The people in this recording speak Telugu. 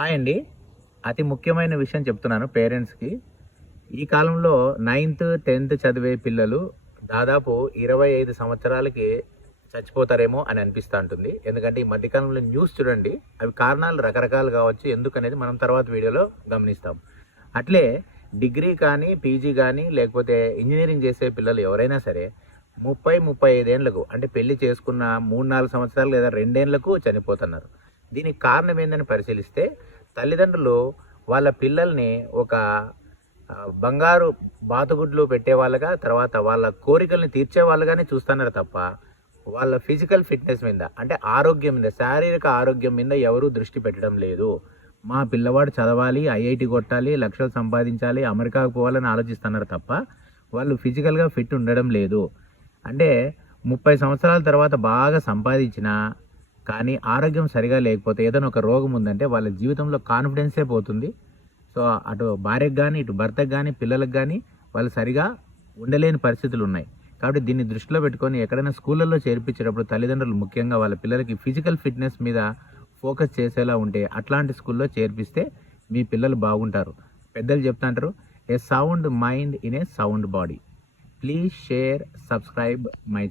హాయ్ అండి. అతి ముఖ్యమైన విషయం చెప్తున్నాను పేరెంట్స్‌కి. ఈ కాలంలో 9థ్, 10థ్ చదివే పిల్లలు దాదాపు 25 సంవత్సరాలకి చచ్చిపోతారేమో అని అనిపిస్తా ఉంటుంది. ఎందుకంటే ఈ మధ్య కాలంలో న్యూస్ చూడండి. అవి కారణాలు రకరకాలు కావచ్చు. ఎందుకనేది మనం తర్వాత వీడియోలో గమనిస్తాం. అట్లే డిగ్రీ కానీ, పీజీ కానీ లేకపోతే ఇంజినీరింగ్ చేసే పిల్లలు ఎవరైనా సరే 30, 35 ఏండ్లకు అంటే పెళ్లి చేసుకున్న 3, 4 సంవత్సరాలు లేదా 2 ఏండ్లకు చనిపోతున్నారు. దీనికి కారణం ఏందని పరిశీలిస్తే తల్లిదండ్రులు వాళ్ళ పిల్లల్ని ఒక బంగారు బాతుగుడ్లు పెట్టేవాళ్ళుగా, తర్వాత వాళ్ళ కోరికల్ని తీర్చేవాళ్ళుగానే చూస్తున్నారు తప్ప వాళ్ళ ఫిజికల్ ఫిట్నెస్ మీద అంటే ఆరోగ్యం మీద, శారీరక ఆరోగ్యం మీద ఎవరూ దృష్టి పెట్టడం లేదు. మా పిల్లవాడు చదవాలి, ఐఐటి కొట్టాలి, లక్షలు సంపాదించాలి, అమెరికాకు పోవాలని ఆలోచిస్తున్నారు తప్ప వాళ్ళు ఫిజికల్గా ఫిట్ ఉండడం లేదు. అంటే 30 సంవత్సరాల తర్వాత బాగా సంపాదించినా కానీ ఆరోగ్యం సరిగా లేకపోతే ఏదైనా ఒక రోగం ఉందంటే వాళ్ళ జీవితంలో కాన్ఫిడెన్సే పోతుంది. సో అటు భార్యకు కానీ, ఇటు భర్తకు కానీ, పిల్లలకు కానీ వాళ్ళు సరిగా ఉండలేని పరిస్థితులు ఉన్నాయి. కాబట్టి దీన్ని దృష్టిలో పెట్టుకొని ఎక్కడైనా స్కూళ్ళల్లో చేర్పించేటప్పుడు తల్లిదండ్రులు ముఖ్యంగా వాళ్ళ పిల్లలకి ఫిజికల్ ఫిట్నెస్ మీద ఫోకస్ చేసేలా ఉంటే అట్లాంటి స్కూల్లో చేర్పిస్తే మీ పిల్లలు బాగుంటారు. పెద్దలు చెప్తాంటారు, a sound mind in a sound body. Please share, subscribe my